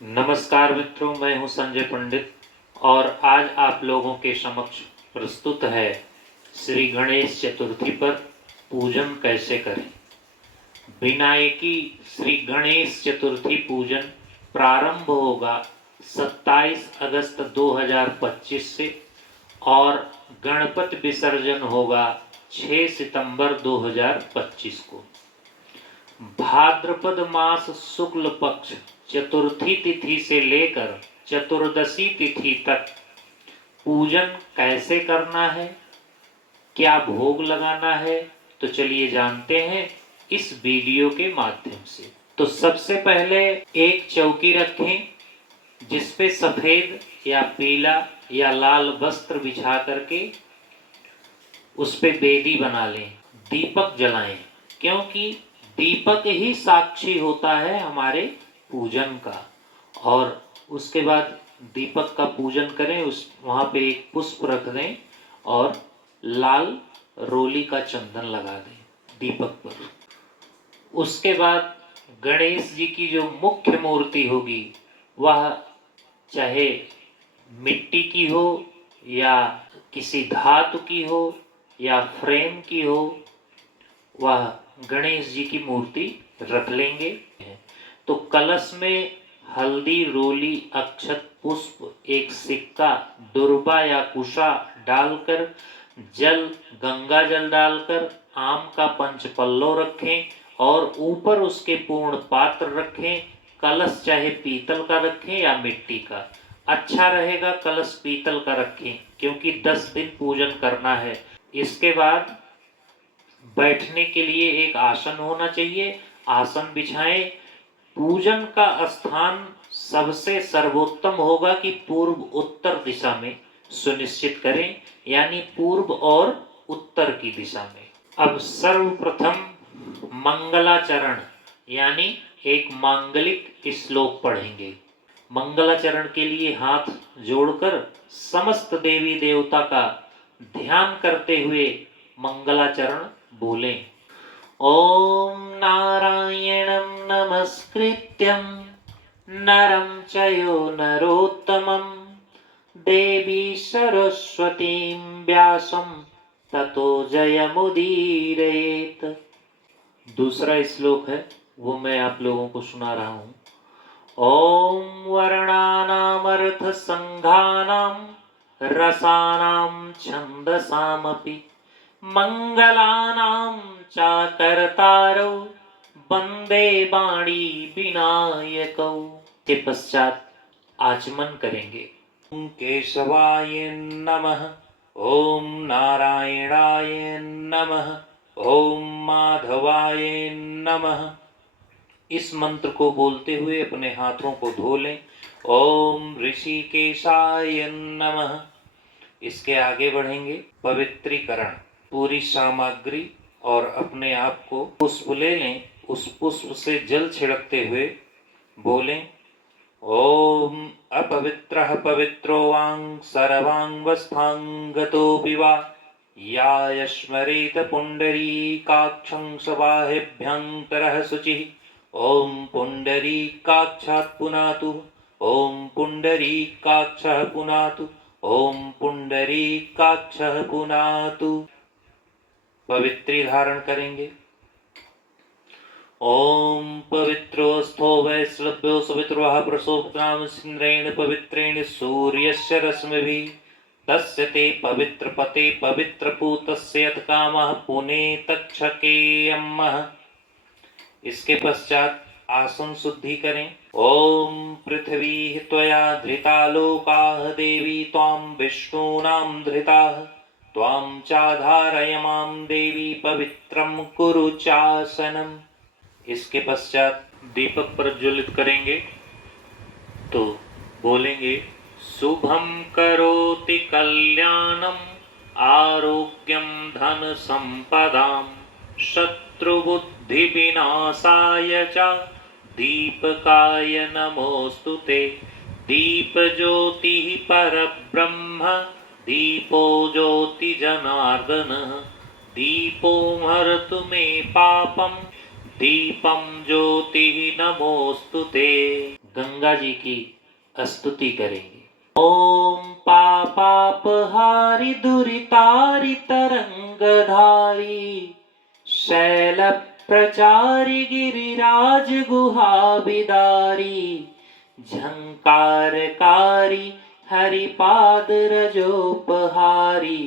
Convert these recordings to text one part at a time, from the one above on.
नमस्कार मित्रों, मैं हूं संजय पंडित और आज आप लोगों के समक्ष प्रस्तुत है श्री गणेश चतुर्थी पर पूजन कैसे करें। विनायकी श्री गणेश चतुर्थी पूजन प्रारंभ होगा 27 अगस्त 2025 से और गणपति विसर्जन होगा 6 सितंबर 2025 को। भाद्रपद मास शुक्ल पक्ष चतुर्थी तिथि से लेकर चतुर्दशी तिथि तक पूजन कैसे करना है, क्या भोग लगाना है, तो चलिए जानते हैं इस वीडियो के माध्यम से। तो सबसे पहले एक चौकी रखें जिस पे सफेद या पीला या लाल वस्त्र बिछा करके उस पे बेदी बना लें। दीपक जलाएं क्योंकि दीपक ही साक्षी होता है हमारे पूजन का। और उसके बाद दीपक का पूजन करें, उस वहाँ पे एक पुष्प रख दें और लाल रोली का चंदन लगा दें दीपक पर। उसके बाद गणेश जी की जो मुख्य मूर्ति होगी वह चाहे मिट्टी की हो या किसी धातु की हो या फ्रेम की हो, वह गणेश जी की मूर्ति रख लेंगे। तो कलश में हल्दी, रोली, अक्षत, पुष्प, एक सिक्का, दुर्बा या कुशा डालकर जल, गंगा जल डालकर आम का पंचपल्लव रखें और ऊपर उसके पूर्ण पात्र रखें। कलश चाहे पीतल का रखें या मिट्टी का, अच्छा रहेगा कलश पीतल का रखें क्योंकि 10 दिन पूजन करना है। इसके बाद बैठने के लिए एक आसन होना चाहिए, आसन बिछाएं। पूजन का स्थान सबसे सर्वोत्तम होगा कि पूर्व उत्तर दिशा में सुनिश्चित करें, यानी पूर्व और उत्तर की दिशा में। अब सर्वप्रथम मंगलाचरण यानी एक मांगलिक श्लोक पढ़ेंगे। मंगलाचरण के लिए हाथ जोड़कर समस्त देवी देवता का ध्यान करते हुए मंगलाचरण बोलें। ओम नारायणं नमस्कृत्यं नरं चयो नरोत्तमं देवी सरस्वतीं व्यासं ततो जयमुदीरयेत्। दूसरा श्लोक है वो मैं आप लोगों को सुना रहा हूँ। ओम वर्णानामर्थ संघानां रसानां छंदसामपि मंगलानां चाकर्तारौ वंदे वाणी विनायकौ। के पश्चात आचमन करेंगे। ओम केशवाय नमः, ओम नारायणाय नमः, ओम माधवाय नमः। इस मंत्र को बोलते हुए अपने हाथों को धो लें। ओम ऋषिकेशाय नमः। इसके आगे बढ़ेंगे। पवित्रीकरण, पूरी सामग्री और अपने आप को पुष्प ले लें, उस पुष्प से जल छिड़कते हुए बोलें ओम अपवित्रः पवित्रो वांग सर्वांगवस्थांगतोऽपि वा या स्मरेत पुंडरीकाक्षं सबाहेभ्यन्तरः शुचिः। ओम पुंडरीकाक्षात् पुनातु, ओम पुंडरीकाक्षः पुनातु, ओम पुंडरीकाक्षः पुनातु। पवित्री धारण करेंगे। ओम पवित्रोस्थो वैश्लभ्यो सवितुर्वः प्रसोक्ताम सिंद्रेण पवित्रेण सूर्यस्य रश्मिभिः तस्य ते पवित्र पते पवित्र पूतस्य यत् कामः पुनेतक्षकेयमः। इसके पश्चात आसन शुद्धि करें। ओम पृथ्वी त्वया धृता लोकाः देवी त्वां विष्णूनां धृताः त्वां चाधारयमां देवी पवित्रं कुरु चासनम्। इसके पश्चात दीपक प्रज्वलित करेंगे तो बोलेंगे शुभम करोति कल्याणम आरोग्यम धन संपदाम शत्रुबुद्धि विनाशाय च दीपकाय नमोस्तुते। दीप ज्योति परब्रह्म दीपो ज्योति जनार्दन दीपो हरतु मे पापम दीपम ज्योति नमोस्तुते। गंगा जी की स्तुति करेंगे। ओम पापापहारी दुरितारि तरंगधारी शैल प्रचारि गिरिराज गुहाविदारी झंकारकारी हरिपाद रजोपहारी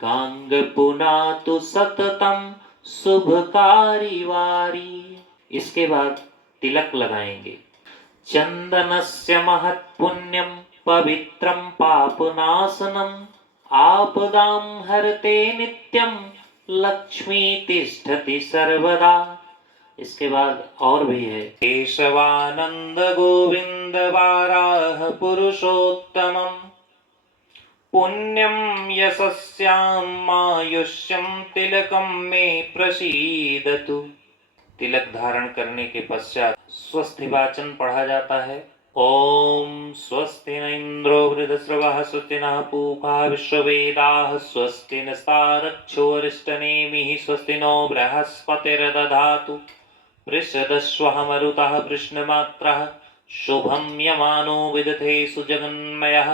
गांग पुनातु सततम शुभकारी वारी। इसके बाद तिलक लगाएंगे। चंदनस्य महत्पुण्यम पवित्रम पापनाशनम आपदां हरते नित्यम लक्ष्मी तिष्ठति सर्वदा। इसके बाद और भी है। केशवानंद गोविंद वाराह पुरुषोत्तमम पुण्यम यशस्याम मायुष्यम तिलकम मे प्रसीदतु। तिलक धारण करने के पश्चात स्वस्ति वाचन पढ़ा जाता है। ओम स्वस्ति न इंद्रो वृद्धश्रवः स्वस्ति नः पूषा विश्ववेदाः स्वस्ति नस्तारक्षो अरिष्टनेमिः स्वस्ति नो बृहस्पतिर्दधातु पृषदश्वः मरुतः कृष्णमात्रः शुभं यमानो विदधे सुजगन्मयः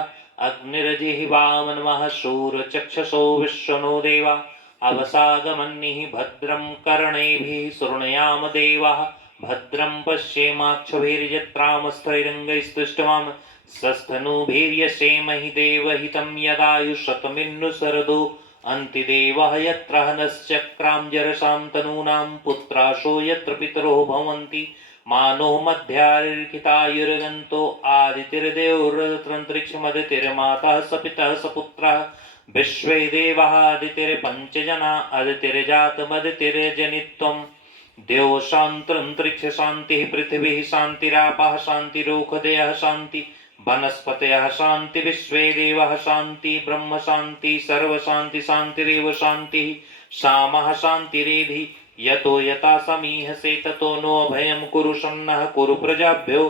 अग्निर्जिह्वामन्मः शूरचक्षुषो विश्वनो देवा अवसागमन्निः भद्रं कर्णेभिः शृणुयाम देवाः भद्रं पश्येमाक्षभिर्यत्रामस्थैरङ्गैस्तुष्टवाम सस्तनूभिर्यशेमहि देवहितं यदायुषतमिन्नुसरदो अन्तिदेवः यत्र नश्चक्रां जरसां तनूनां पुत्राशो यत्र पितरो भवन्ति मानो मध्यार्कितायुर्गन्तो आदितिर्देवोरत्रन्तरिक्षमदितिर्माता स पितः स पुत्रः विश्वे देवाः आदितिर्पञ्चजना आदितिर्जातमदितिर्जनित्वम् देव शान्तिरन्तरिक्ष शान्तिः पृथिवी शान्तिरापः शान्तिरोषधयः शान्ति वनस्पतयः शान्ति विश्वे देवाः शान्ति ब्रह्म शान्ति सर्वशान्ति शान्तिरेव शान्तिः सामः शान्तिरेधि यतो यथा समीहसे ततो नो अभयं कुरु सन्नः कुरु प्रजाभ्यो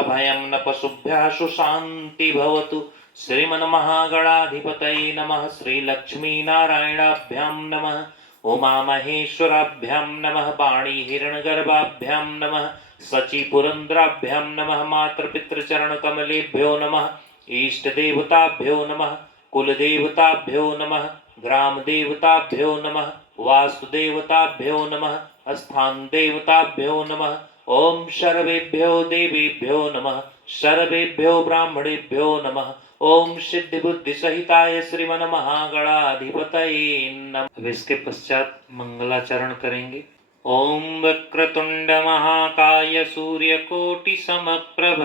अभयं न पशुभ्यः सुशान्ति भवतु। श्रीमन्महागणाधिपतये नमः। श्रीलक्ष्मीनारायणाभ्यां नमः। उमामहेश्वराभ्यां नमः। वाणी हिरण्यगर्भाभ्यां नमः। सचिपुरन्द्राभ्यां नमः। मातृपितृचरणकमलेभ्यो नमः। इष्टदेवताभ्यो नमः। कुलदेवताभ्यो नमः। ग्रामदेवताभ्यो नमः। वास्तुदेवताभ्यो नमः। स्थानदेवताभ्यो नमः। ओम सर्वेभ्यो देवेभ्यो नमः। सर्वेभ्यो ब्राह्मणेभ्यो नमः। ओम सिद्धि बुद्धि सहिताय श्रीमन्महागणाधिपतये नमः। अब इसके पश्चात मंगलाचरण करेंगे। ओम वक्रतुंड महाकाय सूर्यकोटि समप्रभ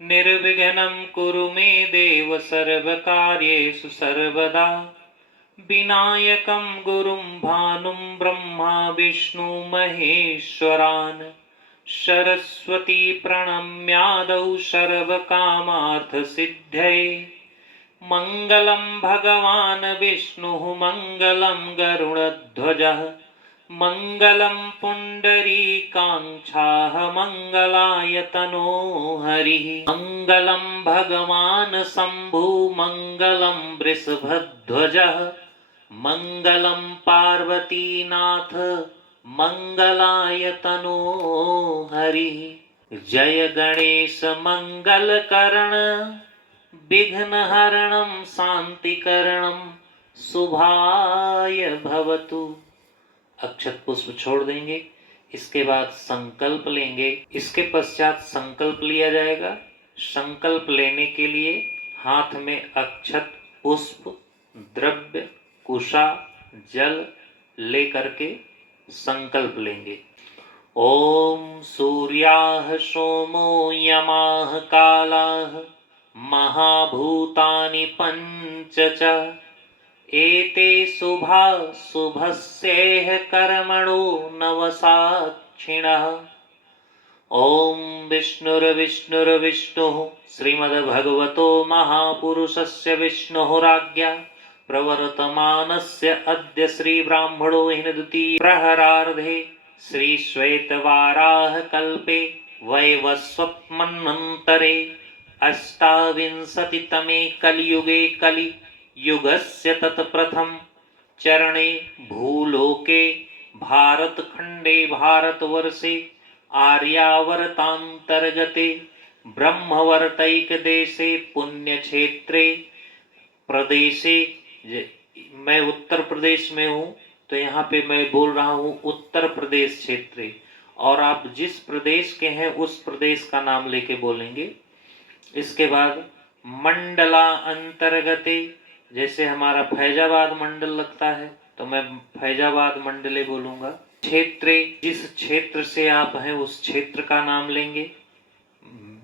निर्विघ्नं कुरु मे देव सर्वकार्येषु सर्वदा विनायकं गुरुं भानुं ब्रह्मा विष्णु महेश्वरान् सरस्वती प्रणम्यादौ सर्वकामार्थसिद्धये मङ्गलं भगवान् विष्णुः मङ्गलं गरुडध्वजः मङ्गलं पुण्डरीकाक्षाः मङ्गलाय तनो हरिः मङ्गलं भगवान् शम्भु मङ्गलं वृषभध्वजः मङ्गलं पार्वतीनाथ मङ्गलाय तनो हरिः। जय गणेश मङ्गलकरण विघ्नहरणं शान्तिकरणं शुभाय भवतु। अक्षत पुष्प छोड़ देंगे। इसके बाद संकल्प लेंगे। इसके पश्चात संकल्प लिया जाएगा। संकल्प लेने के लिए हाथ में अक्षत पुष्प द्रव्य कुशा जल लेकर के संकल्प लेंगे। ओम सूर्याः सोमो यमाः कालाः महाभूतानि पञ्च च एते शुभा शुभस्येह कर्मणो नवसाक्षिणः। ओम विष्णुर्विष्णुर्विष्णुः श्रीमद्भगवतो महापुरुषस्य विष्णुराज्ञा प्रवर्तमानस्य अद्य श्रीब्राह्मणो हिनद्वितीये प्रहरार्धे श्रीश्वेतवाराह कल्पे वैवस्वत्मन्वन्तरे अष्टाविंशतितमे कलियुगे कलियुगस्य तत्प्रथम चरणे भूलोके भारतखण्डे भारतवर्षे आर्यावर्तान्तर्गते ब्रह्मवर्तैक देशे पुण्य क्षेत्रे प्रदेशे। मैं उत्तर प्रदेश में हूँ तो यहाँ पे मैं बोल रहा हूँ उत्तर प्रदेश क्षेत्रे, और आप जिस प्रदेश के हैं उस प्रदेश का नाम लेके बोलेंगे। इसके बाद मंडला अंतर्गते, जैसे हमारा फैजाबाद मंडल लगता है तो मैं फैजाबाद मंडले बोलूंगा। क्षेत्रे, जिस क्षेत्र से आप हैं उस क्षेत्र का नाम लेंगे।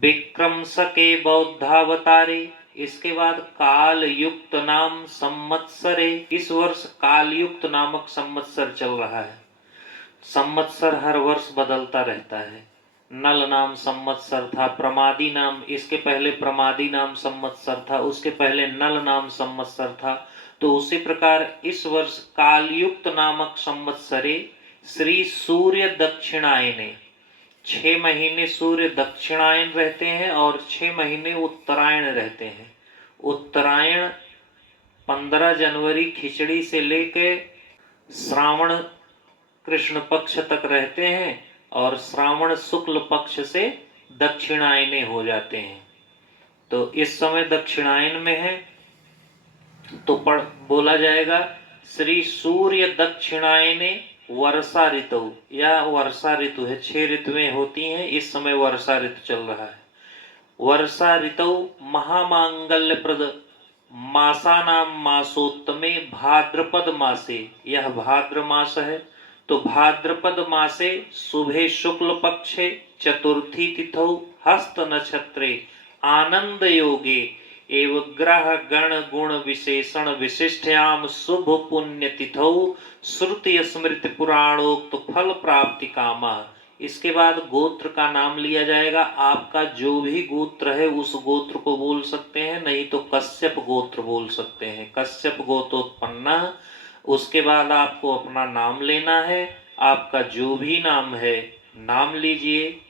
विक्रमसके बौद्धावतारे, इसके बाद काल युक्त नाम संवत्सरे, इस वर्ष काल युक्त नामक संवत्सर चल रहा है। संवत्सर हर वर्ष बदलता रहता है। नल नाम संवत्सर था, प्रमादी नाम, इसके पहले प्रमादी नाम संवत्सर था, उसके पहले नल नाम संवत्सर था। तो उसी प्रकार इस वर्ष कालयुक्त नामक संवत्सरे श्री सूर्य दक्षिणायने, 6 महीने सूर्य दक्षिणायन रहते हैं और 6 महीने उत्तरायण रहते हैं। उत्तरायण 15 जनवरी खिचड़ी से लेके श्रावण कृष्ण पक्ष तक रहते हैं और श्रावण शुक्ल पक्ष से दक्षिणायने हो जाते हैं। तो इस समय दक्षिणायन में है तो बोला जाएगा श्री सूर्य दक्षिणायने वर्षा ऋतु, या वर्षा ऋतु है। 6 ऋतुएं होती हैं, इस समय वर्षा ऋतु चल रहा है। वर्षा ऋतु महामांगल्य प्रद मासानाम मासोत्तमे भाद्रपद मासे, यह भाद्र मास है। तो भाद्रपद मासे शुभे शुक्ल पक्षे चतुर्थी तिथौ हस्त नक्षत्रे आनंद योगे एव ग्रह गण गुण विशेषण विशिष्टयाम शुभ पुण्य तिथौ श्रुति स्मृति पुराणोक्त फल प्राप्ति कामा। इसके बाद गोत्र का नाम लिया जाएगा। आपका जो भी गोत्र है उस गोत्र को बोल सकते हैं, नहीं तो कश्यप गोत्र बोल सकते हैं, कश्यप गोत्रोत्पन्न। उसके बाद आपको अपना नाम लेना है, आपका जो भी नाम है नाम लीजिए।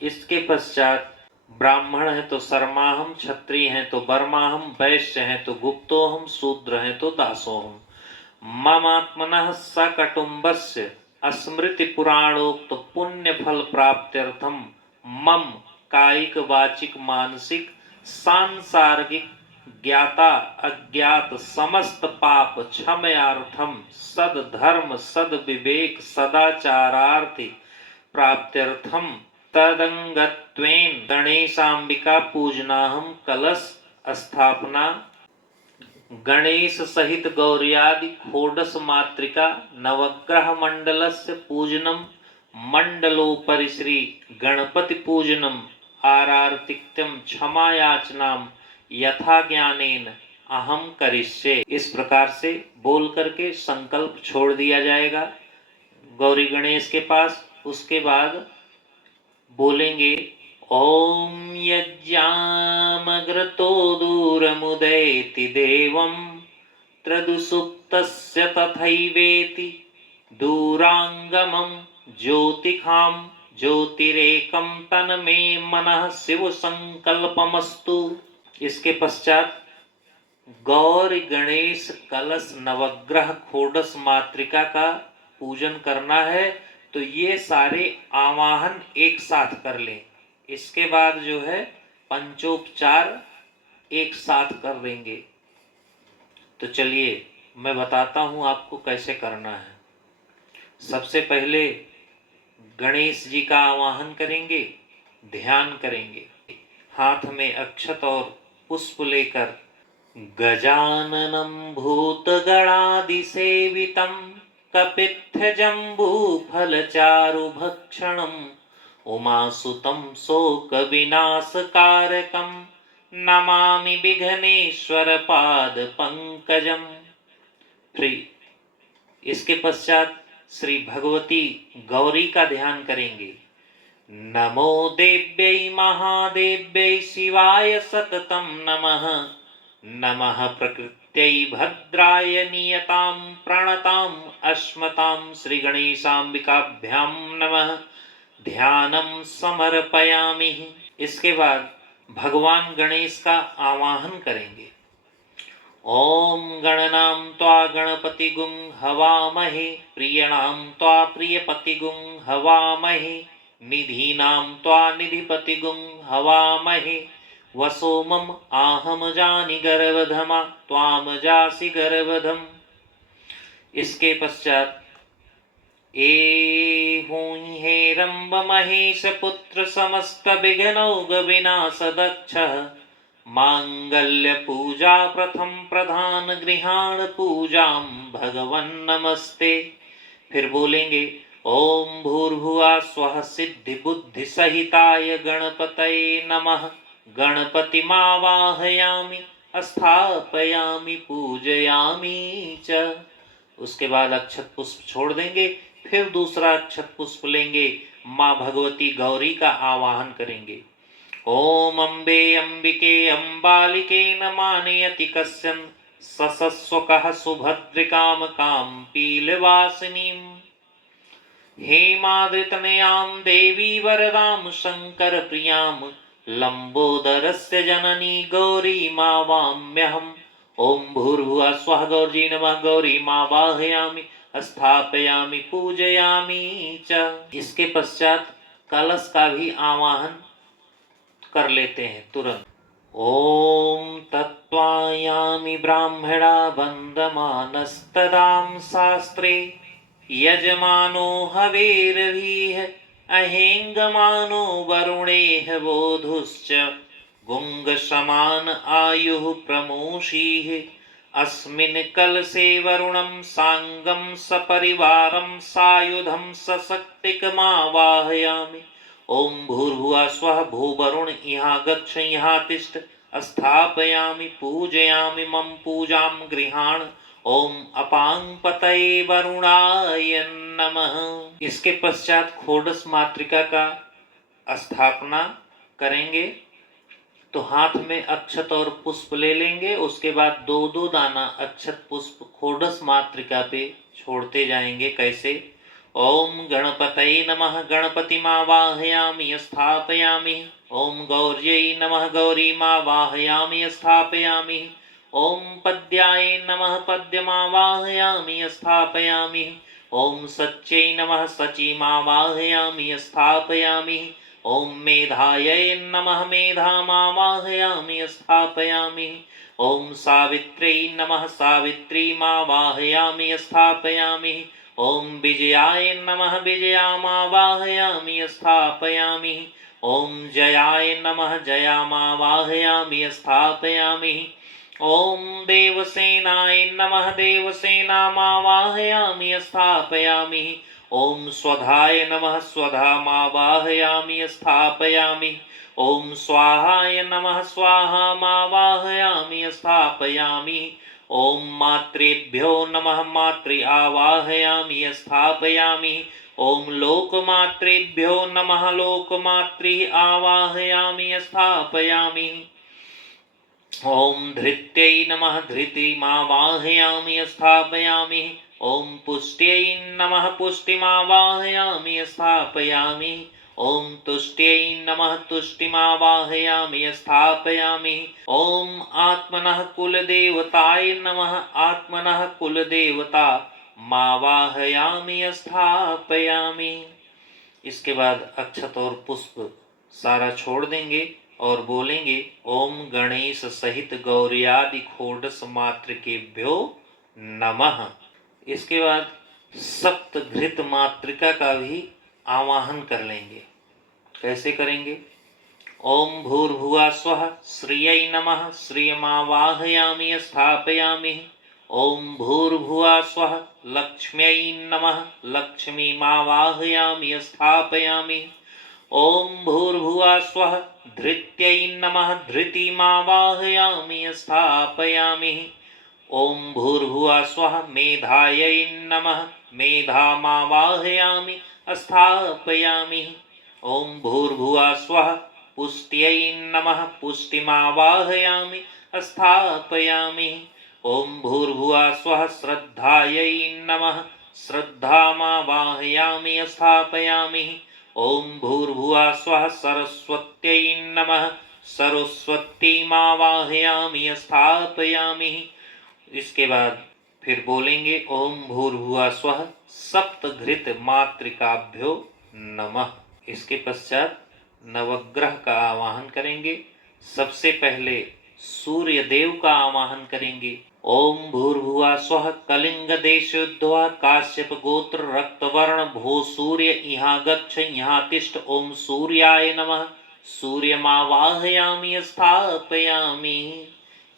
इसके पश्चात ब्राह्मण है तो शर्माहम, क्षत्रिय हैं तो बर्माहम, वैश्य हैं तो गुप्तोहम, शूद्र हैं तो दासोहम। ममात्मनः सकटुम्बस्य स्मृति पुराणोक्त पुण्य फल प्राप्त्यर्थम मम कायिक वाचिक मानसिक सांसार्गिक ज्ञाता अज्ञात समस्त पाप क्षमयार्थम सद धर्म सद विवेक सदाचारार्थी प्राप्त्यर्थम तदंगत्वेन गणेशांबिका पूजनाहम कलश स्थापना गणेश सहित गौर्यादि षोडश मातृका नवग्रह मंडलस्य पूजनम मंडलोपरि श्री गणपति पूजनम आरार्तिक्यम क्षमा याचनाम यथा ज्ञानेन अहम करिष्ये। इस प्रकार से बोल करके संकल्प छोड़ दिया जाएगा गौरी गणेश के पास। उसके बाद बोलेंगे ओम यज्ञामग्रतो दूरमुदैति देवं त्रदुसुप्तस्य तथैवेति दूरांगमं ज्योतिखां ज्योतिरेकं तन्मे मनः शिव संकल्पमस्तु। इसके पश्चात गौरी गणेश कलश नवग्रह षोडश मातृका का पूजन करना है। तो ये सारे आवाहन एक साथ कर लें। इसके बाद जो है पंचोपचार एक साथ कर लेंगे। तो चलिए मैं बताता हूं आपको कैसे करना है। सबसे पहले गणेश जी का आवाहन करेंगे, ध्यान करेंगे, हाथ में अक्षत और पुष्प लेकर गजाननं भूतगणादिसेवितं कपित्थजम्बूफलचारुभक्षणम् उमासुतं शोकविनाशकारकं नमामि विघ्नेश्वरपादपङ्कजम्। इसके पश्चात श्री भगवती गौरी का ध्यान करेंगे। नमो देव्यै महादेव्यै शिवाय सततं नमः। नमः प्रकृत्यै भद्राय नियतां प्रणतां अस्मतां श्री गणेशांबिकाभ्यां नमः। ध्यानं समर्पयामि। इसके बाद भगवान गणेश का आवाहन करेंगे। ओम गणनां त्वा गणपतिगुं हवामहे प्रियणां त्वा प्रियपतिगुं हवामहे निधीनां त्वा निधिपतिगुं हवामहे वसोमम आहम जानि गर्भधमा त्वाम जासि गर्भधम। इसके पश्चात हूँ हे रंब महेश पुत्र समस्त विघ्नौघ विनाश दक्ष मांगल्य पूजा प्रथम प्रधान गृहाण पूजां भगवन नमस्ते। फिर बोलेंगे ओम भूर्भुवा स्वः सिद्धि बुद्धि सहिताय गणपतये नमः गणपतिमावाहयामि स्थापयामि पूजयामि च। उसके बाद अक्षत पुष्प छोड़ देंगे, फिर दूसरा अक्षत पुष्प लेंगे, माँ भगवती गौरी का आवाहन करेंगे। ओम अम्बे अम्बिके अम्बालिके नमानयति कस्यन् ससस्वकः सुभद्रिकाम काम पीलवासिनीं हेमादृतनयां देवी वरदां शंकर प्रियां लंबोदरस्य जननी गौरी मां वाम्यहम्। ओम भूर्भुवः स्वः गौरी नमः गौरी मां वाहयामि स्थापयामि पूजयामि च। इसके पश्चात कलश का भी आवाहन कर लेते हैं तुरंत। ओम तत्त्वायामि ब्राह्मणा वन्दमानस्तदां शास्त्रे यजमानो हवेर्भिः अहेङ्गमानो वरुणेः बोधुश्च गुङ्गसमान आयुः प्रमोषीः अस्मिन् कलशे वरुणं साङ्गं सपरिवारं सायुधं सशक्तिकमावाहयामि। ओम भूर्भुवः स्वः भूवरुण यहाँ गच्छ यहाँ तिष्ठ स्थापयामि पूजयामि मम पूजां गृहाण ओम अपांगपतये वरुणाय नमः। इसके पश्चात खोडस मातृका का स्थापना करेंगे। तो हाथ में अक्षत और पुष्प ले लेंगे, उसके बाद दो दो दाना अक्षत पुष्प खोडस मातृका पे छोड़ते जाएंगे। कैसे? ओम गणपतये नमः गणपतिमावाहयामि स्थापयामि। ओम गौर्यै नमः गौरीमावाहयामि स्थापयामि। ओम पद्याय नमः पद्यमावाहयामि स्थापयामि। ओम सच्यै नमः सचीमावाहयामि स्थापयामि। ओम मेधायै नमः मेधामावाहयामि स्थापयामि। ओम सावित्र्यै नमः सावित्रीमावाहयामि स्थापयामि। ओम विजयाय नमः विजयामावाहयामि स्थापयामि। ओम जयाय नमः जयामावाहयामि स्थापयामि। ओम देवसेनाय नमः देवसेनामावाहयामि स्थापयामि। ओम स्वधाय नमः स्वधामावाहयामि स्थापयामि। ओम स्वाहाय नमः स्वाहामावाहयामि स्थापयामि। ओम मातृभ्यो नमः मातृ आवाहयामि स्थापयामि। ओम लोकमातृभ्यो नमः लोकमातृ आवाहयामि स्थापयामि। ओम धृत्यै नमः धृतिमावाहयामि स्थापयामि। ओम पुष्ट्यै नमः पुष्टिमावाहयामि स्थापयामि। ओम तुष्ट्यै नमः तुष्टिमावाहयामि स्थापयामि। ओम आत्मनः कुलदेवताय नमः आत्मनः कुलदेवता मावाहयामि स्थापयामि। इसके बाद अक्षत और पुष्प सारा छोड़ देंगे और बोलेंगे ओम गणेश सहित गौर्यादि खोडस मातृकेभ्यो नमः। इसके बाद सप्त घृत मातृका का भी आवाहन कर लेंगे। कैसे करेंगे? ओम भूर्भुवः स्वः श्रियै नमः श्रियमावाहयामि स्थापयामि। ओम भूर्भुवः स्वः लक्ष्म्यै नमः लक्ष्मीमावाहयामि स्थापयामि। ओम भूर्भुवः स्वः धृत्यै नमः धृतिमावाहयामि स्थापयामि। ओम भूर्भुवः स्वः मेधायै नमः मेधामावाहयामि स्थापयामि। ओम भूर्भुवः स्वः पुष्ट्यै नमः पुष्टिमावाहयामि स्थापयामि। ओम भूर्भुवः स्वः श्रद्धायै नमः श्रद्धामावाहयामि स्थापयामि। ओम भूर्भुवः स्वः सरस्वत्यै नमः सरस्वतीमावाहयामि स्थापयामि। इसके बाद फिर बोलेंगे ओम भूर्भुवः स्वः सप्तघृत मातृकाभ्यो नमः। इसके पश्चात नवग्रह का आवाहन करेंगे। सबसे पहले सूर्य देव का आवाहन करेंगे। ओम भूर्भुवः स्वः कलिंग देशोद्भवः काश्यप गोत्र रक्तवर्ण भो सूर्य यहाँ गच्छ यहाँ तिष्ठ। ओम सूर्याय नमः। सूर्यमावाहयामि स्थापयामि।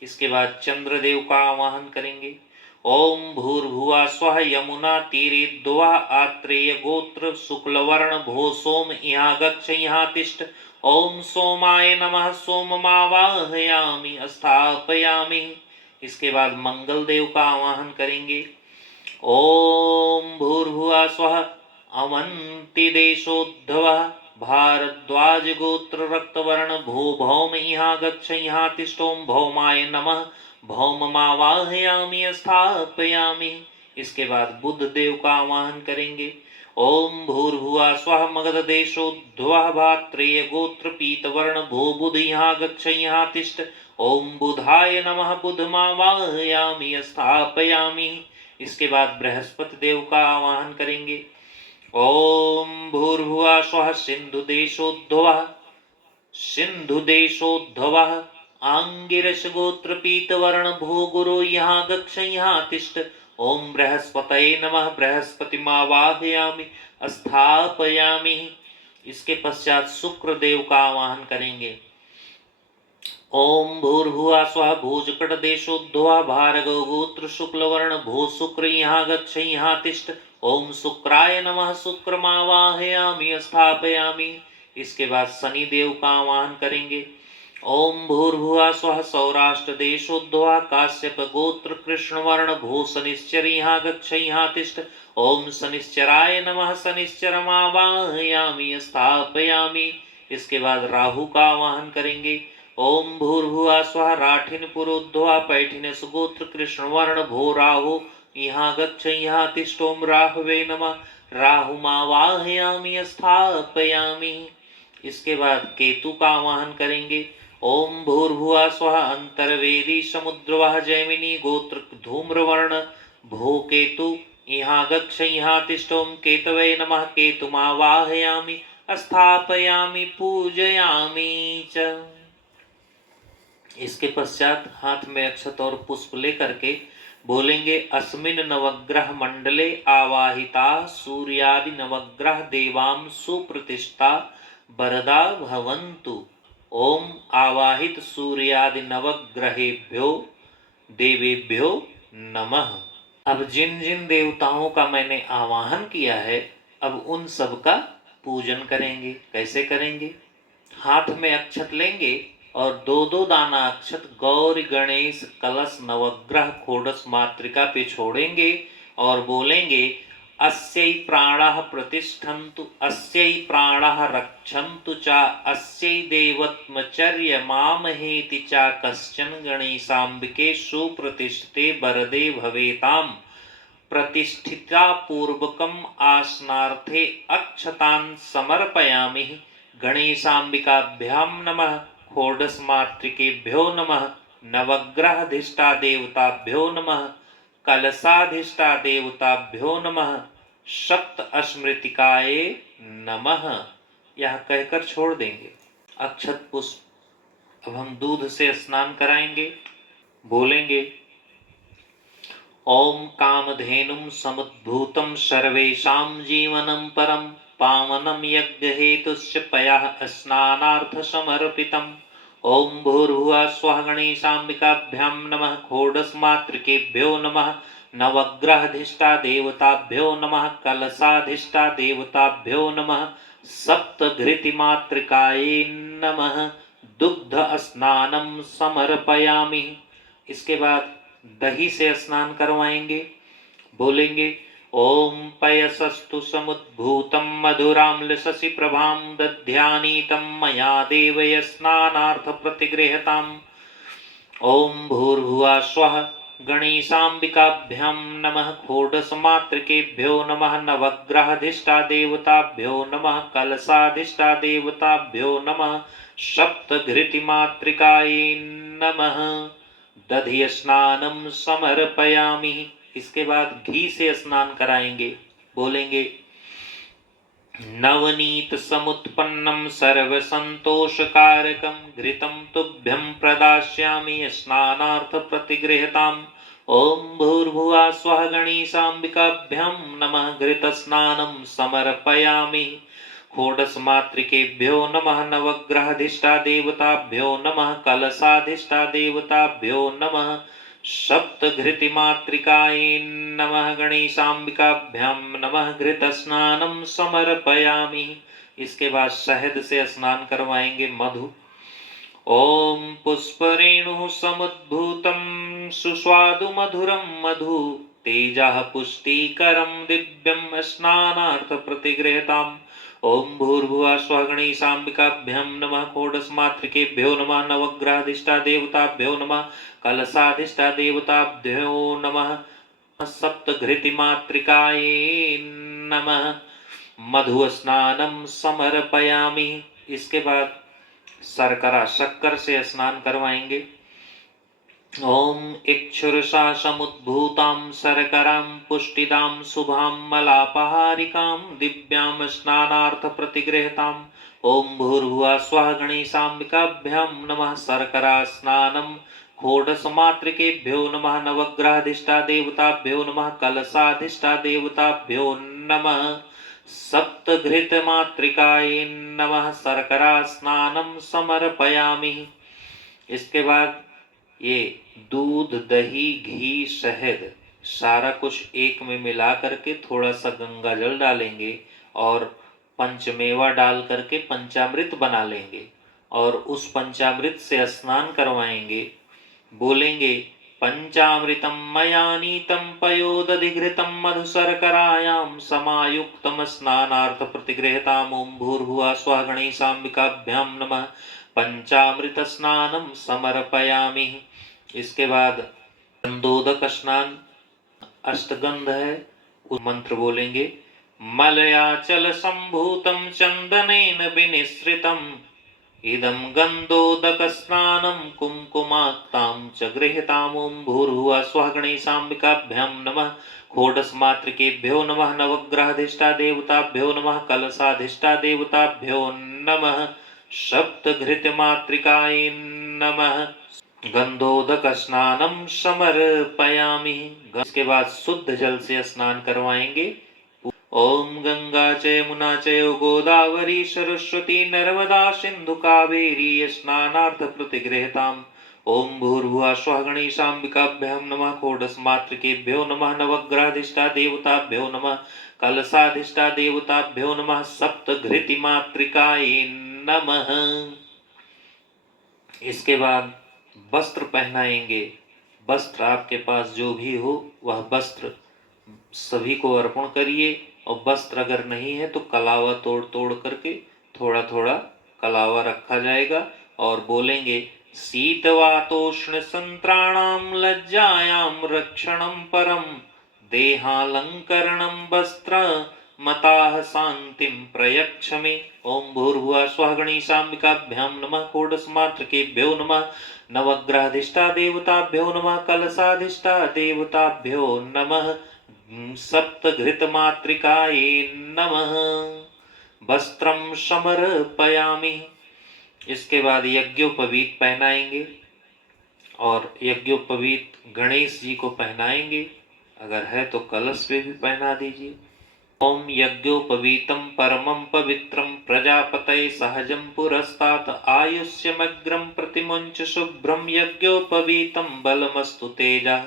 इसके बाद चंद्रदेव का आवाहन करेंगे। ओम भूर्भुवः स्वः यमुना तीरे द्वा आत्रेय गोत्र शुक्लवर्ण भो सोम यहाँ गच्छ यहाँ तिष्ठ। ओम सोमाय नमः। सोममावाहयामि स्थापयामि। इसके बाद मंगल देव का आवाहन करेंगे। ओम भूर्भुवः स्वः अवंति देशोद्धवः भारद्वाज गोत्र रक्तवर्ण भो भौम यहाँ गच्छ यहाँ तिष्ठ। ओम भौमाय नमः। भौममावाहयामि स्थापयामि। इसके बाद बुध देव का आवाहन करेंगे। ओम भूर्भुवः स्वः मगध देशोद्धवः भात्रेय गोत्र पीतवर्ण भो बुध यहाँ गच्छ यहाँ तिष्ठ। ओम बुधाय नमः। बुधमावाहयामि स्थापयामि। इसके बाद बृहस्पति देव का आवाहन करेंगे। ओम भूर्भुवः स्वः सिंधु देशोद्धवः आंगिरस गोत्र पीतवर्ण भो गुरु यहाँ गच्छ यहाँ तिष्ठ। ओम बृहस्पतये नमः। बृहस्पतिमावाहयामि स्थापयामि। इसके पश्चात शुक्र देव का आवाहन करेंगे। ओम भूर्भुवः स्वः भोजकट देशोद्धवः भार्गव गोत्र शुक्लवर्ण भो शुक्र यहाँ गच्छ यहाँ तिष्ठ। ओम शुक्राय नमः। शुक्रमावाहयामि स्थापयामि। इसके बाद शनि देव का आवाहन करेंगे। ओम भूर्भुवः स्वः सौराष्ट्र देशोद्धवः काश्यप गोत्र कृष्णवर्ण भो शनिश्चर यहाँ गच्छ यहाँ तिष्ठ। ओम शनिश्चराय नमः। शनिश्चरमावाहयामि स्थापयामि। इसके बाद राहु का आवाहन करेंगे। ओम भूर्भुवः स्वः राठिनपुरोद्धवः पैठिन सुगोत्र कृष्णवर्ण भो राहु यहाँ गच्छ यहाँ तिष्ठ। ओम राहवे नमः। राहुमावाहयामि स्थापयामि। इसके बाद केतु का आवाहन करेंगे। ओम भूर्भुवः स्वः अंतर्वेदी समुद्रवः जैमिनी गोत्र धूम्रवर्ण भो केतु यहाँ गच्छ यहाँ तिष्ठ। ओम केतवे नमः। केतुमावाहयामि स्थापयामि पूजयामि च। इसके पश्चात हाथ में अक्षत और पुष्प लेकर के बोलेंगे। अस्मिन् नवग्रह मंडले आवाहिता सूर्यादि नवग्रह देवां सुप्रतिष्ठा वरदा भवन्तु। ओम आवाहित सूर्यादि नवग्रहेभ्यो देवेभ्यो नमः। अब जिन जिन देवताओं का मैंने आवाहन किया है, अब उन सब का पूजन करेंगे। कैसे करेंगे? हाथ में अक्षत लेंगे और दो दो दाना अक्षत गौरी गणेश कलश नवग्रह खोडस मातृका पे छोड़ेंगे और बोलेंगे। अस्यै प्राणः प्रतिष्ठन्तु अस्यै प्राणः रक्षन्तु च अस्यै देवत्मचर्य मामहेति च कश्चन गणेशाम्बिके सुप्रतिष्ठिते वरदे भवेताम्। प्रतिष्ठिता पूर्वकम् आसनार्थे अक्षतान् समर्पयामि। गणेशाम्बिकाभ्यां नमः। खोडस मातृकेभ्यो नमः। नवग्रहाधिष्ठा देवताभ्यो नमः। कलशाधिष्ठा देवताभ्यो नमः। सप्त स्मृतिकाये नमः। यह कहकर छोड़ देंगे अक्षत पुष्प। अब हम दूध से स्नान कराएंगे। बोलेंगे। ओम कामधेनुं समुद्भूतं सर्वेषां जीवनं परं पावनं यज्ञहेतुश्च पयः स्नानार्थ समर्पितम्। ओम भूर्भुवः स्वः गणेशाम्बिकाभ्यां नमः। खोडस मातृकेभ्यो नमः। नवग्रहाधिष्ठा देवताभ्यो नमः। कलशाधिष्ठा देवताभ्यो नमः। सप्तघृति मातृकाये नमः। दुग्ध स्नानं समर्पयामि। इसके बाद दही से स्नान करवाएंगे। बोलेंगे। ओम पयसस्तु समुद्भूतं मधुराम्ल शशि प्रभां दध्यानीतं मया देवय स्नानार्थ प्रतिगृह्यताम्। ओम भूर्भुवः स्वः गणेशाम्बिकाभ्यां नमः। खोडस मातृकेभ्यो नमः। नवग्रहाधिष्ठा देवताभ्यो नमः। कलशाधिष्ठा देवताभ्यो नमः। सप्तघृति मातृकाये नमः। दधि स्नानं समर्पयामि। इसके बाद घी से स्नान कराएंगे। बोलेंगे। नवनीत समुत्पन्नं सर्वसन्तोषकारकं घृतं तुभ्यं प्रदास्यामि स्नानार्थ प्रतिगृहताम्। ॐ भूर्भुवः स्वः गणेशाम्बिकाभ्यां नमः। घृतस्नानं समर्पयामि। षोडशमातृकेभ्यो नमः। नवग्रहाधिष्ठादेवताभ्यो नमः। कलशाधिष्ठादेवताभ्यो नमः। सप्तघृतिमातृकायै नमः। गणेशाम्बिकाभ्यां नमः। घृतस्नानं समर्पयामि। इसके बाद शहद से स्नान करवाएंगे। मधु ओम पुष्परेणु समुद्भूतं सुस्वादु मधुरं मधु तेजः पुष्टिकरं दिव्यं स्नानार्थ प्रतिगृहताम्। ओम भूर्भुवः स्वः गणेशाम्बिकाभ्यां नमः। षोडशमातृकेभ्यो नमः। नवग्रहाधिष्ठादेवताभ्यो नमः। कलशाधिष्ठादेवताभ्यो नमः। सप्तघृतिमातृकायै नमः। मधु स्नानं समर्पयामि। इसके बाद शर्करा शक्कर से स्नान करवाएंगे। ओम इक्षुरसा समुद्भूतां शर्करां पुष्टिदां शुभां मलापहारिकां दिव्यां स्नानार्थ प्रतिगृहताम्। ओम भूर्भुवः स्वः गणेशाम्बिकाभ्यां नमः। शर्करा स्नानं षोडशमातृकेभ्यो नमः। नवग्रहाधिष्ठादेवताभ्यो नमः। कलशाधिष्ठादेवताभ्यो नमः। सप्तघृतमातृकायै नमः। शर्करा स्नानं समर्पयामि। इसके बाद ये दूध दही घी शहद सारा कुछ एक में मिला करके थोड़ा सा गंगा जल डालेंगे और पंचमेवा डाल करके पंचामृत बना लेंगे और उस पंचामृत से स्नान करवाएंगे। बोलेंगे पंचामृतं मया नीतं पयोदधिघृतं मधुशर्करायां समायुक्तं स्नानार्थ प्रतिगृहताम्। ओम भूर्भुवः स्वः गणेशाम्बिकाभ्यां नमः। पंचामृत स्नानं समर्पयामि। इसके बाद गंधोदक स्नान अष्टगंध है, उस मंत्र बोलेंगे। मलयाचल संभूतं चंदनेन विनिश्रितम् इदं गंधोदक स्नानं कुमकुमाक्तां च गृह्यताम्। ओम भूर्भुवः स्वः गणेशाम्बिकाभ्यां नमः। षोडशमातृकेभ्यो नमः। नवग्रहाधिष्ठादेवताभ्यो नमः। कलशाधिष्ठादेवताभ्यो नमः। सप्तघृतमातृकायै नमः। गंधोदक स्नानं समर्पयामि। इसके बाद शुद्ध जल से स्नान करवाएंगे। ओम गंगा च यमुना चैव गोदावरी सरस्वती नर्मदा सिंधु कावेरी स्नानार्थ प्रतिगृहताम्। ओम भूर्भुवः स्वः गणेशाम्बिकाभ्यां नमः। षोडशमातृकेभ्यो नमः। नवग्रहाधिष्ठादेवताभ्यो नमः। कलशाधिष्ठादेवताभ्यो नमः। सप्तघृतिमातृकायै नमः। इसके बाद वस्त्र पहनाएंगे। वस्त्र आपके पास जो भी हो वह वस्त्र सभी को अर्पण करिए और वस्त्र अगर नहीं है तो कलावा तोड़ तोड़ करके थोड़ा थोड़ा कलावा रखा जाएगा और बोलेंगे शीतवातोष्ण संत्राणाम लज्जायां रक्षणं परम देहालंकरणं वस्त्र मताः शांतिं प्रयच्छ मे। ओम भूर्भुवः स्वः गणेशाम्बिकाभ्यां नमः। षोडशमातृकेभ्यो नमः। नवग्रहाधिष्ठादेवताभ्यो नमः। कलशाधिष्ठादेवताभ्यो नमः। सप्तघृतमातृकायै नमः। वस्त्रं समर्पयामि। इसके बाद यज्ञोपवीत पहनाएंगे और यज्ञोपवीत गणेश जी को पहनाएंगे, अगर है तो कलश पे भी पहना दीजिए। ओम यज्ञोपवीतं परमं पवित्रं प्रजापतये सहजं पुरस्तात् आयुष्यमग्रं प्रतिमुञ्च शुभ्रं यज्ञोपवीतं बलमस्तु तेजः।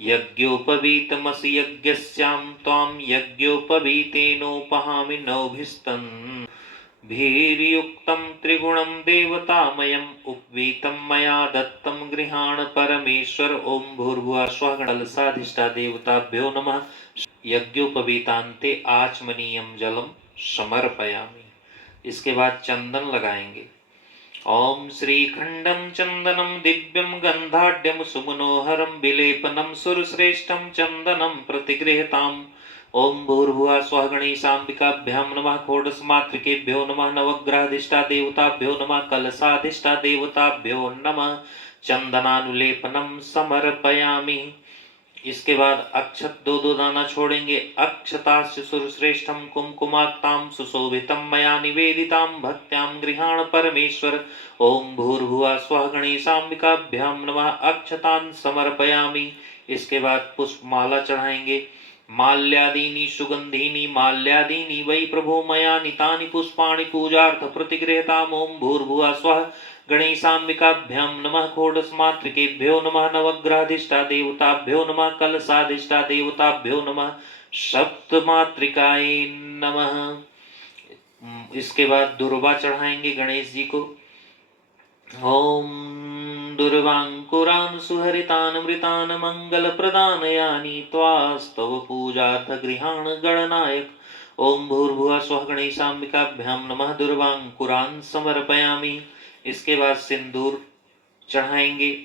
यज्ञोपवीतमसि यज्ञस्यां त्वां यज्ञोपवीतेनोपहामि नौभिस्तन् भीर्युक्तं त्रिगुणं देवतामयम् उपवीतं मया दत्तं गृहाण परमेश्वर। ओम भूर्भुवः स्वः कलशाधिष्ठादेवताभ्यो नमः। यज्ञोपवीतान्ते आचमनीयं जलम समर्पयामि। इसके बाद चंदन लगाएंगे। ओम श्रीखंडं चंदनं दिव्यं गंधाढ्यं सुमनोहरं विलेपनं सुरश्रेष्ठं चंदनं प्रतिगृहताम्। ओम भूर्भुवः स्वः गणेशाम्बिकाभ्यां नमः। षोडशमातृकेभ्यो नमः। नवग्रहाधिष्ठादेवताभ्यो नमः। कलशाधिष्ठादेवताभ्यो नमः। चंदनानुलेपनं समर्पयामि। इसके बाद अक्षत दो दो दाना छोड़ेंगे। अक्षतास्य सुरश्रेष्ठम कुमकुमाक्ताम सुशोभितम मया निवेदिताम भक्त्याम गृहाण परमेश्वर। ओम भूर्भुवः स्वः गणेशाम्बिकाभ्याम नमः। अक्षतान् समर्पयामि। इसके बाद पुष्पमाला चढ़ाएंगे। माल्यादीनि सुगंधीनि माल्यादीनि वै प्रभो मया नितानि पुष्पाणि पूजार्थ प्रतिगृहताम्। ओम भूर्भुवः स्वः गणेशाम्बिकाभ्यां नमः। षोडशमातृकेभ्यो नमः। नवग्रहाधिष्ठा देवताभ्यो नमः। कलशाधिष्ठा देवताभ्यो नमः। सप्तमातृकाय नमः। इसके बाद दुर्वा चढ़ाएंगे गणेश जी को। ओम दुर्वांकुरान् सुहरितान् मृतान् मंगलप्रदानयानि त्वास्तव पूजार्थ गृहाण गणनायक। ओम भूर्भुवः स्वः गणेशाम्बिकाभ्यां नमः। दुर्वांकुरान् समर्पयामि। इसके बाद सिंदूर चढ़ाएंगे।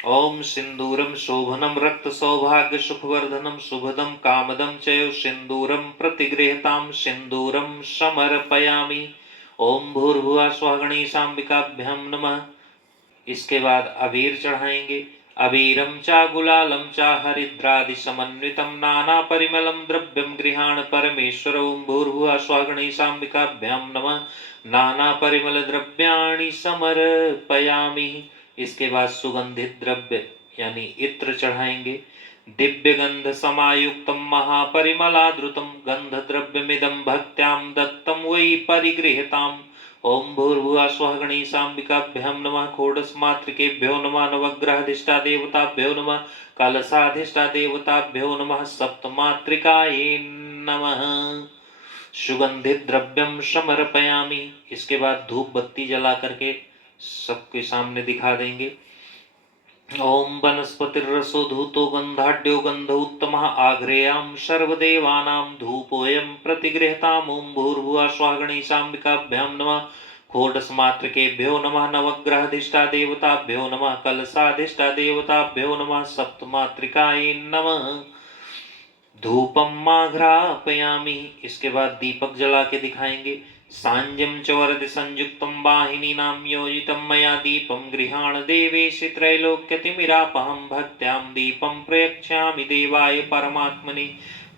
ओम सिंदूरम शोभनम रक्त सौभाग्य सुखवर्धनम शुभदम कामदम चयो सिंदूरम प्रतिगृहताम सिंदूरम समर्पयामि। ओम भूर्भुवः स्वः गणेशाम्बिकाभ्यां नमः। इसके बाद अबीर चढ़ाएंगे। अबीरम चा गुलालम चा हरिद्रादि समन्वितम नाना परिमलम द्रव्यम गृहाण परमेश्वर। ओम भूर्भुवः स्वः गणेशाम्बिकाभ्यां नमः। नाना परिमल द्रव्याणि समर्पयामि। इसके बाद सुगंधित द्रव्य यानी इत्र चढ़ाएंगे। दिव्य गंध समायुक्तम महापरिमलाद्रुतम गंध द्रव्यमिदं भक्त्यां दत्तं वै परिगृह्यताम्। ओम भूर्भुवः स्वः गणेशाम्बिकाभ्यां नमः। षोडशमातृकेभ्यो नमः। नवग्रहाधिष्ठा देवताभ्यो नमः। कलशाधिष्ठा देवताभ्यो नमः। सप्तमातृकाय नमः। सुगंधित द्रव्यम समर्पयामि। इसके बाद धूप बत्ती जला करके सबके सामने दिखा देंगे। ओम वनस्पतिर्रसो धूतो गंधाढ्यो गंध उत्तमः आघ्रेयाम सर्वदेवानां धूपोऽयं प्रतिगृह्यताम्। ओम भूर्भुवः स्वः गणेशाम्बिकाभ्यां नमः। षोडशमातृकेभ्यो नमः। नवग्रहाधिष्ठा देवताभ्यो नमः। कलशाधिष्ठा देवताभ्यो नमः। सप्तमातृकाय नमः। धूपम माघ्रापयामि। इसके बाद दीपक जला के दिखाएंगे। सांजम च वरदि संयुक्तम वाहिनीनां योजितं मया दीपं गृहाण देवेशि त्रैलोक्यतिमिरापहं भक्त्यां दीपं प्रयच्छामि देवाय परमात्मने।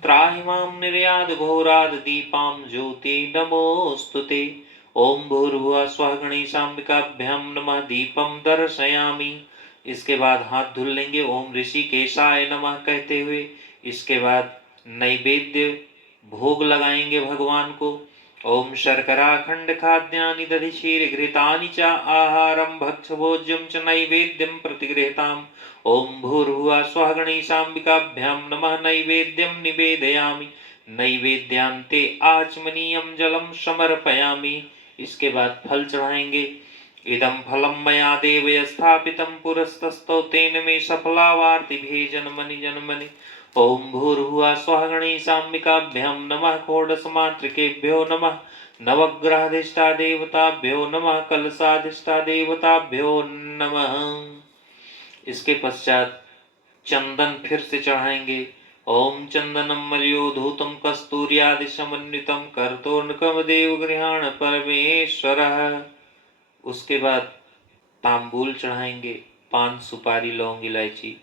त्राहि मां निर्याद घोराद दीपां ज्योति नमोस्तुते। ओम भूर्भुवः स्वः गणेशाम्बिकाभ्यां नमः। दीपं दर्शयामि। इसके बाद हाथ धुल लेंगे ओम ऋषिकेशाय नमः कहते हुए। इसके बाद नैवेद्य भोग लगाएंगे भगवान को। ओम शर्करा खंड खाद्यानि दधि क्षीर घृतानि च आहारं भक्ष भोज्यं च नैवेद्यं प्रतिगृह्यताम्। ओम भूर्भुवः स्वः गणेशाम्बिकाभ्यां नमः। नैवेद्यं निवेदयामि। नैवेद्यान्ते आचमनीयं जलं समर्पयामि। इसके बाद फल चढ़ाएंगे। इदं फलं मया देवया स्थापितं पुरस्तस्थौ तेन मे सफलावार्तिभिः जन्मनि जन्मनि। ओम भूर्भुवः स्वः गणेशाम्बिकाभ्यां नमः। षोडशमातृकेभ्यो नमः। नवग्रहाधिष्ठा देवताभ्यो नमः। कलशाधिष्ठा देवताभ्यो नमः। इसके पश्चात चंदन फिर से चढ़ाएंगे। ओम चंदनम मर्योधूतम कस्तूर्यादि समन्वितम कर्तोर्णकम देव गृहाण परमेश्वरः। उसके बाद तांबूल चढ़ाएंगे। पान सुपारी लौंग इलायची।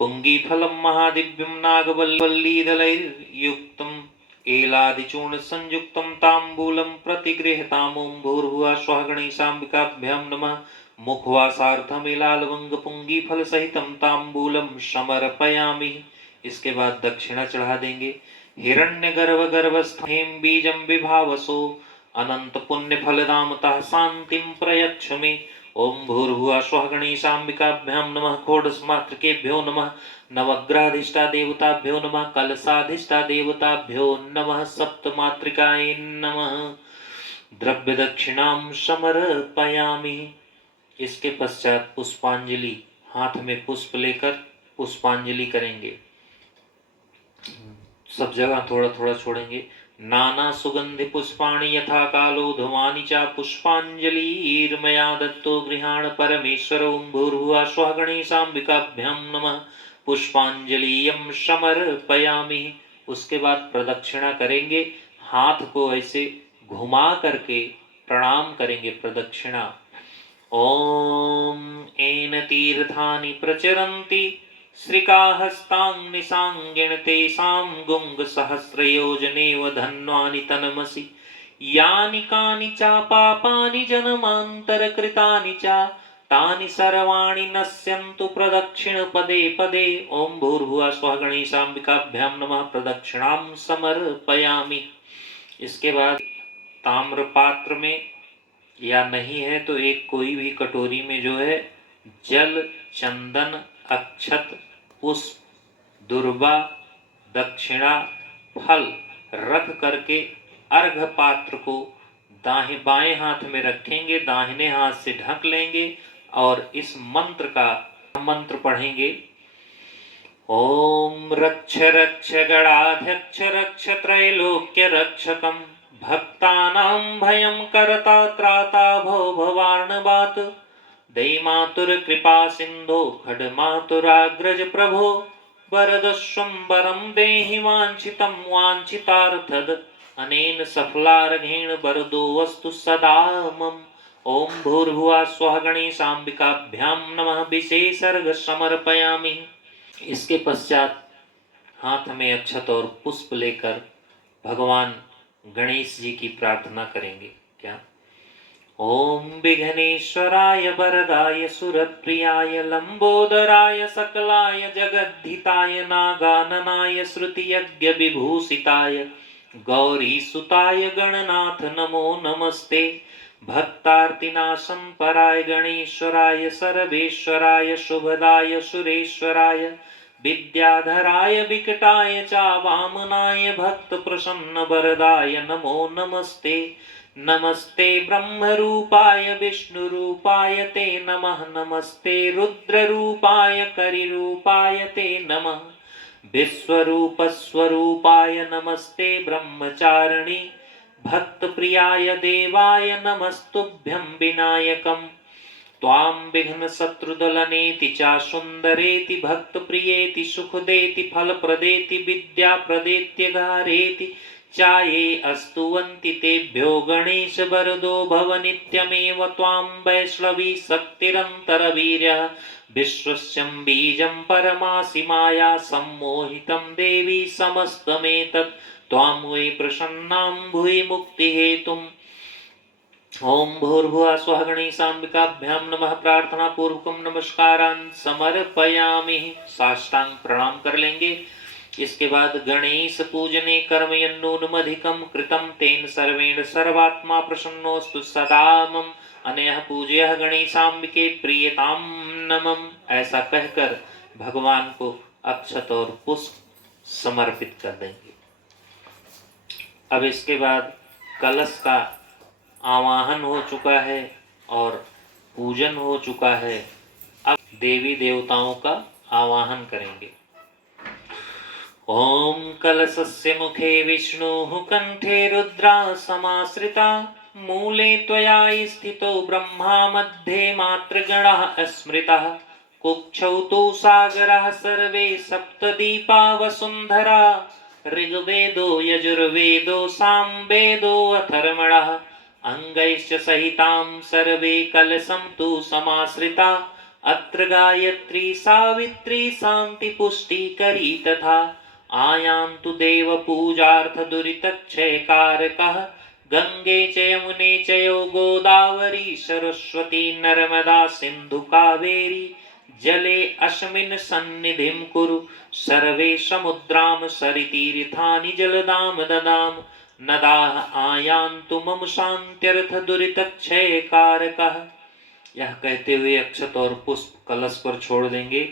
पुंगी फलम महादिव्यम नागवल्लीदलैर्युक्तम एलादिचूर्ण संयुक्तम तांबूलम प्रतिगृह्यताम्। ओम भूर्भुवः स्वः गणेशाम्बिकाभ्यां नमः। मुखवासार्थमेलालवंग पुंगी फल सहितम तांबूलम समर्पयामि। इसके बाद दक्षिणा चढ़ा देंगे। हिरण्य गर्भ गर्भस्थ हेम बीजम विभावसो अनंत पुण्य फलदामतः शांतिं प्रयच्छ मे। ओम भूर्भुवः स्वः गणेशाम्बिकाभ्यां नमः। षोडशमातृकेभ्यो नमः। नवग्रहाधिष्ठा देवताभ्यो नमः। कलशाधिष्ठा देवताभ्यो नमः। सप्तमातृकाय नमः। द्रव्य दक्षिणां समर्पयामि। इसके पश्चात पुष्पांजलि। हाथ में पुष्प लेकर पुष्पांजलि करेंगे। सब जगह थोड़ा थोड़ा छोड़ेंगे। नाना सुगंधि पुष्पाणि यथा कालो धूमानि च पुष्पांजलिर्मया दत्तो गृहाण परमेश्वर। ओम भूर्भुवः स्वः गणेशाम्बिकाभ्यां नमः। पुष्पांजलियं समर्पयामि। उसके बाद प्रदक्षिणा करेंगे। हाथ को ऐसे घुमा करके प्रणाम करेंगे। प्रदक्षिणा। ओम एन तीर्थानि प्रचरन्ति श्रिकाहस्तांनिसाङ्गिण तेषां गुङ्गसहस्रयोजनेव धन्वानि तन्मसि यानि कानि च पापानि जन्मान्तरकृतानि च तानि सर्वाणि नश्यन्तु प्रदक्षिण पदे पदे। ओम भूर्भुवः स्वः गणेशाम्बिकाभ्यां नमः प्रदक्षिणां समर्पयामि। इसके बाद ताम्र पात्र में या नहीं है तो एक कोई भी कटोरी में जो है जल, चंदन, अक्षत, पुष्प, दुर्वा, दक्षिणा, फल रख करके अर्घ पात्र को दाहिने बाएं हाथ में रखेंगे, दाहिने हाथ से ढक लेंगे और इस मंत्र का मंत्र पढ़ेंगे। ओम रक्ष रक्ष गणाध्यक्ष रक्ष त्रैलोक्य रक्षकम भक्तानां भयं करता त्राता भव भवार्णवात् दैमातुर कृपा सिंधो खड्मातुराग्रज प्रभो वरदस्वं वरं देहि वाञ्छितं वाञ्छितार्थद अनेन सफलार्घेण वरदो वस्तु सदा मम। ओम भूर्भुवः स्वः गणेशाम्बिकाभ्यां नमः विशेषर्घ समर्पयामि। इसके पश्चात हाथ में अक्षत और पुष्प लेकर भगवान गणेश जी की प्रार्थना करेंगे। क्या? ओम विघ्नेश्वराय वरदाय सुरप्रियाय लंबोदराय सकलाय जगद्धिताय नागाननाय श्रुतियज्ञ विभूषिताय गौरीसुताय गणनाथ नमो नमस्ते। भक्तार्तिनाशं पराय गणेश्वराय सर्वेश्वराय शुभदाय सुरेश्वराय विद्याधराय विकटाय च वामनाय भक्त प्रसन्न वरदाय नमो नमस्ते। नमस्ते ब्रह्मरूपाय विष्णुरूपाय ते नमः। नमस्ते रुद्ररूपाय करिरूपाय ते नमः। विश्वरूपस्वरूपाय नमस्ते ब्रह्मचारिणी भक्तप्रियाय देवाय नमस्तुभ्यं विनायकम्। त्वां विघ्न शत्रुदलनेति च सुन्दरेति भक्तप्रियेति सुखदेति फलप्रदेति विद्याप्रदेत्यघारेति चाये अस्तुवन्ति तेभ्यो गणेश वरदो भव नित्यमेव। त्वां वैष्णवी शक्तिरन्तरवीर्यः विश्वस्यं बीजं परमासि माया सम्मोहितं देवी समस्तमेतत् त्वां वै प्रसन्नां भुवि मुक्तिहेतुम्। ओम भूर्भुवः स्वः गणेशाम्बिकाभ्यां नमः प्रार्थना पूर्वकं नमस्कारान् समर्पयामि। साष्टांग प्रणाम कर लेंगे। इसके बाद गणेश पूजने कर्मयन्नूनमधिकं कृतं तेन सर्वेण सर्वात्मा प्रसन्नोऽस्तु सदा मम अनयः पूजयः गणेशाम्बिके प्रियतां नमः। ऐसा कहकर भगवान को अक्षत और पुष्प समर्पित कर देंगे। अब इसके बाद कलश का आवाहन हो चुका है और पूजन हो चुका है। अब देवी देवताओं का आवाहन करेंगे। ओम कलशस्य मुखे विष्णुः कंठे रुद्रा समाश्रिता मूले त्वया स्थितो ब्रह्मा मध्ये मातृगणः स्मृतः कुक्षौ तु सागरः सर्वे सप्तदीपा वसुन्धरा ऋग्वेदो यजुर्वेदो सामवेदो अथर्वणः अंगैश्च सहितां सर्वे कलशं तु समाश्रिता अत्र गायत्री सावित्री शांति पुष्टिकरी तथा आयान्तु देव पूजार्थ दुरितक्षय कारकः गंगे च यमुने च गोदावरी सरस्वती नर्मदा सिंधु कावेरी जले अस्मिन् सन्निधिं कुरु सर्वे समुद्रां सरितीर्थानि जलदां ददां नदाः आयान्तु मम शान्त्यर्थ दुरितक्षय कारकः। यह कहते हुए अक्षत और पुष्प कलश पर छोड़ देंगे।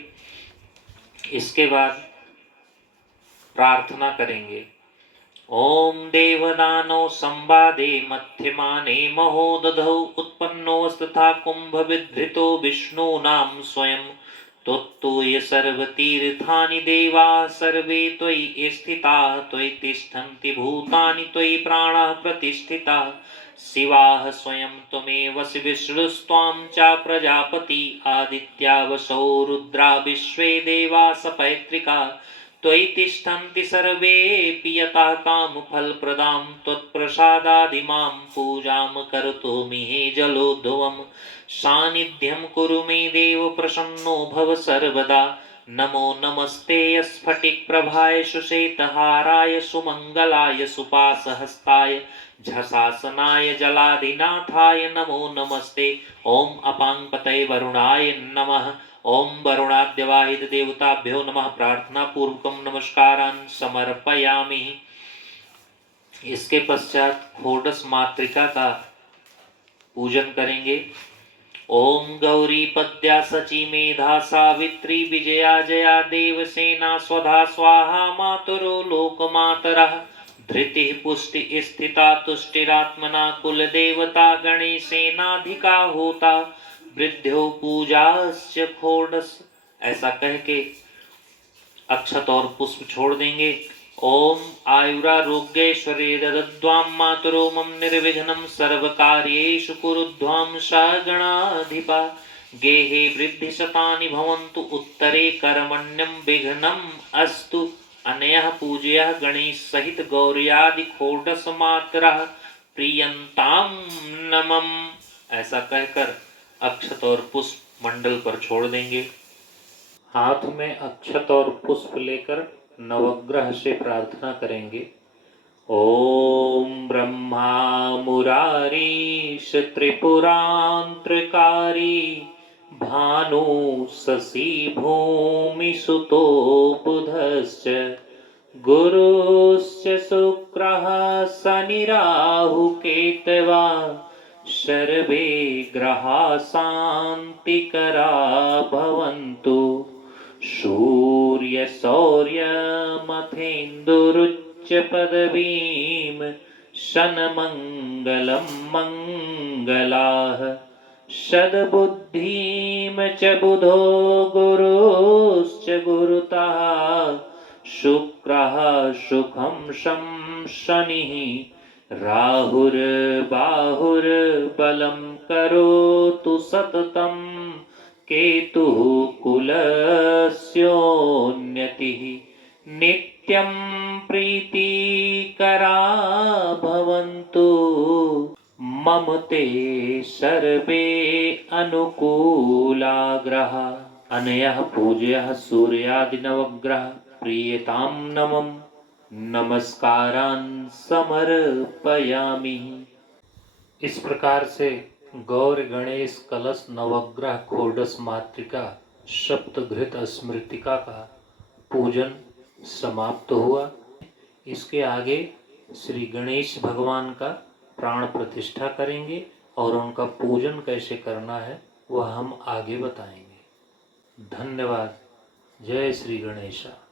इसके बाद प्रार्थना करेंगे। ओम देवदानव संवादे मध्यमाने महोदधौ उत्पन्नोस्तथा कुंभ विधृतो विष्णु नाम स्वयं त्वत्तोय सर्वतीर्थानि देवा सर्वे त्वयि स्थिताः त्वयि तिष्ठन्ति भूतानि त्वयि प्राणाः प्रतिष्ठिताः शिवाः स्वयं त्वमेवसि विष्णुस्त्वां च प्रजापति आदित्या वसो रुद्रा विश्वे देवा सपैत्रिका त्वयि तिष्ठन्ति सर्वेऽपि यतः कामफलप्रदां त्वत्प्रसादादिमां पूजां कर्तुमि हे जलोद्भवम् सान्निध्यं कुरु मे देव प्रसन्नो भव सर्वदा नमो नमस्ते स्फटिकप्रभाय सुश्वेतहाराय सुमंगलाय सुपासहस्ताय झसासनाय जलाधिनाथाय नमो नमस्ते। ओम अपांगपतये वरुणाय नमः। ओम वरुणाद्यवाहित देवताभ्यो नमः। प्रार्थना पूर्वकम नमस्कारान् समर्पयामि। इसके पश्चात षोडश मातृका का पूजन करेंगे। ओम गौरी पद्या सची मेधा सावित्री विजया जया देवसेना स्वधा स्वाहा मातरो लोकमातरः धृतिः पुष्टि स्थिता तुष्टिरात्मना कुल देवता गणेशेनाधिका होता वृद्ध्यो पूजाश्च षोडश। ऐसा कह के अक्षत और पुष्प छोड़ देंगे। ओम आयुरारोग्यैश्वर्ये ददद्वां मातरो मम निर्विघ्नं सर्वकार्येषु कुरुध्वां सगणाधिपा। गेहे वृद्धिशतानि भवन्तु उत्तरे कर्मण्यं विघ्नम् अस्तु। अनयः पूजयः गणेश सहित गौर्यादि षोडश मातरः प्रियंतां नमम्। ऐसा कहकर अक्षत और पुष्प मंडल पर छोड़ देंगे। हाथ में अक्षत और पुष्प लेकर नवग्रह से प्रार्थना करेंगे। ओम ब्रह्मा मुरारीश त्रिपुरांतकारी भानु शशि भूमि सुतो बुधश्च गुरुश्च शुक्रः शनि राहु केतवा सर्वे ग्रहा शांतिकरा भवन्तु। सूर्य सौर्य मथेन्दुरुच्च पदवीं शन्मङ्गलं मङ्गलाः सद्बुद्धिं च बुधो गुरुश्च गुरुतः शुक्रः सुखं शं शनिः राहुर्बाहुर्बलं करोतु सततं केतुः कुलस्योन्नतिः नित्यं प्रीतिकरा भवन्तु। मम ते सर्वे अनुकूला ग्रहा। अनयः पूजयः सूर्यादिनवग्रह प्रीयतां नमम्। नमस्कारान् समर्पयामि। इस प्रकार से गौर गणेश कलश नवग्रह षोडश मातृका सप्तघृत स्मृतिका का पूजन समाप्त हुआ। इसके आगे श्री गणेश भगवान का प्राण प्रतिष्ठा करेंगे और उनका पूजन कैसे करना है वह हम आगे बताएंगे। धन्यवाद। जय श्री गणेशा।